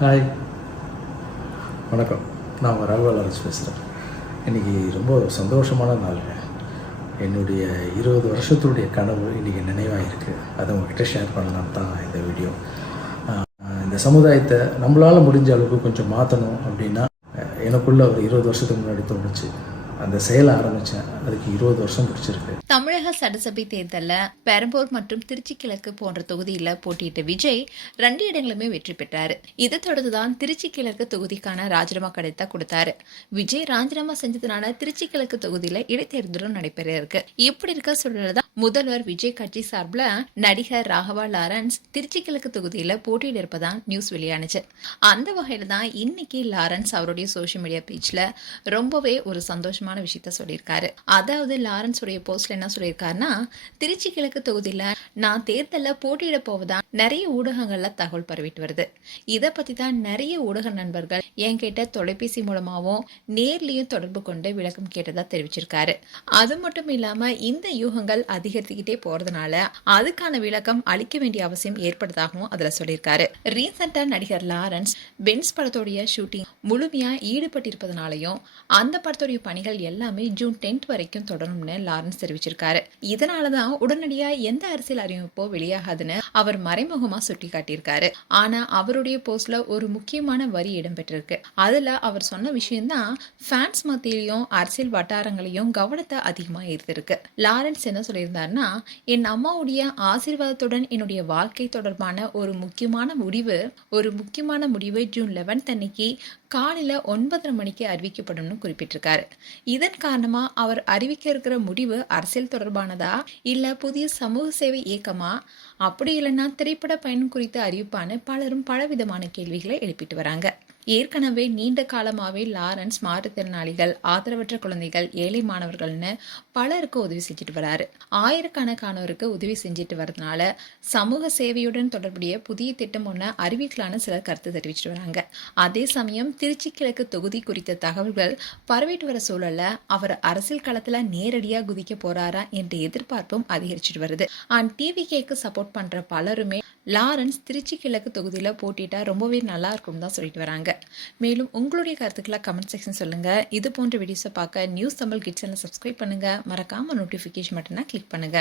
Hi, வணக்கம். நான் ரகுவல் Lawrence பேசுகிறேன். இன்றைக்கி ரொம்ப சந்தோஷமான நாளுங்க. என்னுடைய 20 வருஷத்துடைய கனவு இன்றைக்கி நினைவாகிருக்கு. அதை உங்கள்கிட்ட ஷேர் பண்ணலான்னு தான் இந்த வீடியோ. இந்த சமுதாயத்தை நம்மளால் முடிஞ்ச அளவுக்கு கொஞ்சம் மாற்றணும் அப்படின்னா எனக்குள்ளே ஒரு 20 வருஷத்துக்கு முன்னாடி தோணுச்சு. அந்த செயலை ஆரம்பித்தேன். அதுக்கு 20 வருஷம் பிடிச்சிருக்கு. தமிழக சட்டசபை தேர்தலில் பெரம்பூர் மற்றும் திருச்சி கிழக்கு போன்ற தொகுதியில் போட்டியிட்ட விஜய் 2 இடங்களுமே வெற்றி பெற்றாரு. இதை தொடர்ந்துதான் திருச்சி கிழக்கு தொகுதிக்கான ராஜினாமா கடிதத்தை கொடுத்தாரு. விஜய் ராஜினாமா செஞ்சதுனால திருச்சி கிழக்கு தொகுதியில இடைத்தேர்தலும் நடைபெற இருக்கு. இப்படி இருக்க சூழல்தான் முதல்வர் விஜய் கட்சி சார்பில் நடிகர் ராகவா லாரன்ஸ் திருச்சி கிழக்கு தொகுதியில போட்டியிட இருப்பதான் நியூஸ் வெளியானுச்சு. அந்த வகையில தான் இன்னைக்கு லாரன்ஸ் அவருடைய சோசியல் மீடியா பேஜ்ல ரொம்பவே ஒரு சந்தோஷமான விஷயத்த சொல்லியிருக்காரு. அதாவது லாரன்ஸ் உடைய போஸ்ட்ல என்ன சொல்லியிருக்காருன்னா, திருச்சி கிழக்கு தொகுதியில நான் தேர்தலில் போட்டியிட போவதா நிறைய ஊடகங்கள்ல தகவல் பரவிட்டு வருது. இதை பத்தி தான் நிறைய ஊடக நண்பர்கள் என்கிட்ட தொலைபேசி மூலமாவும் நேர்லயும் தொடர்பு கொண்டு விளக்கம் கேட்டதா தெரிவிச்சிருக்காரு. அது மட்டும் இல்லாம இந்த யூகங்கள் அதிகரித்துக்கிட்டே போறதுனால அதுக்கான விளக்கம் அளிக்க வேண்டிய அவசியம் ஏற்படுவதாகவும் அதுல சொல்லியிருக்காரு. ரீசெண்டா நடிகர் லாரன்ஸ் பென்ஸ் படத்தோடைய ஷூட்டிங் முழுமையா ஈடுபட்டிருப்பதனாலையும் அந்த படத்தோடைய பணிகள் எல்லாமே ஜூன் 10 வரைக்கும் தொடரும்னு லாரன்ஸ் தெரிவிச்சிருக்காரு. இதனாலதான் உடனடியா எந்த அரசியல் அறிவிப்போ வெளியாகாதுன்னு அவர் மறைமுகமா சுட்டி காட்டியிருக்காரு. ஆனா அவருடைய போஸ்ட்ல ஒரு முக்கியமான வரி இடம்பெற்றிருக்கு. அதுல அவர் சொன்ன விஷயம்தான் ஃபேன்ஸ் மத்தியிலையும் அரசியல் வட்டாரங்களையும் கவனத்தை அதிகமா ஈர்த்திருக்கு. லாரன்ஸ் என்ன சொல்லியிருந்தாருன்னா, என் அம்மாவுடைய ஆசீர்வாதத்துடன் என்னுடைய வாழ்க்கை தொடர்பான ஒரு முக்கியமான முடிவு ஜூன் 11 அன்னைக்கு காலையில 9:30 மணிக்கு அறிவிக்கப்படும் குறிப்பிட்டிருக்காரு. இதன் காரணமா அவர் அறிவிக்க இருக்கிற முடிவு அரசியல் தொடர்பானதா இல்ல புதிய சமூக சேவை இயக்கமா, அப்படி இல்லைன்னா திரைப்பட பயணம் குறித்த அறிவிப்பான பலரும் பலவிதமான கேள்விகளை எழுப்பிட்டு வராங்க. ஏற்கனவே நீண்ட காலமாவே லாரன்ஸ் மாற்றுத்திறனாளிகள், ஆதரவற்ற குழந்தைகள், ஏழை மாணவர்கள்னு பலருக்கு உதவி செஞ்சுட்டு வராரு. ஆயிரக்கணக்கானோருக்கு உதவி செஞ்சுட்டு வரதுனால சமூக சேவையுடன் தொடர்புடைய புதிய திட்டம் ஒன்று அறிவிக்கலான்னு சிலர் கருத்து தெரிவிச்சுட்டு வராங்க. அதே சமயம் திருச்சி கிழக்கு தொகுதி குறித்த தகவல்கள் பரவிட்டு வர சூழல்ல அவர் அரசியல் களத்துல நேரடியா குதிக்க போறாரா என்ற எதிர்பார்ப்பும் அதிகரிச்சுட்டு வருது. டிவிகேக்கு சப்போர்ட் பண்ற பலருமே லாரன்ஸ் திருச்சி கிழக்கு தொகுதியில போட்டிட்டா ரொம்பவே நல்லா இருக்கும் தான் சொல்லிட்டு வராங்க. மேலும் உங்களுடைய கருத்துக்களை கமெண்ட் செக்ஷன் சொல்லுங்க. இது போன்ற வீடியோஸை பார்க்க நியூஸ் தமிழ் கிட்ஸ் சேனலை சப்ஸ்கிரைப் பண்ணுங்க. மறக்காம நோட்டிஃபிகேஷன் பட்டனை கிளிக் பண்ணுங்க.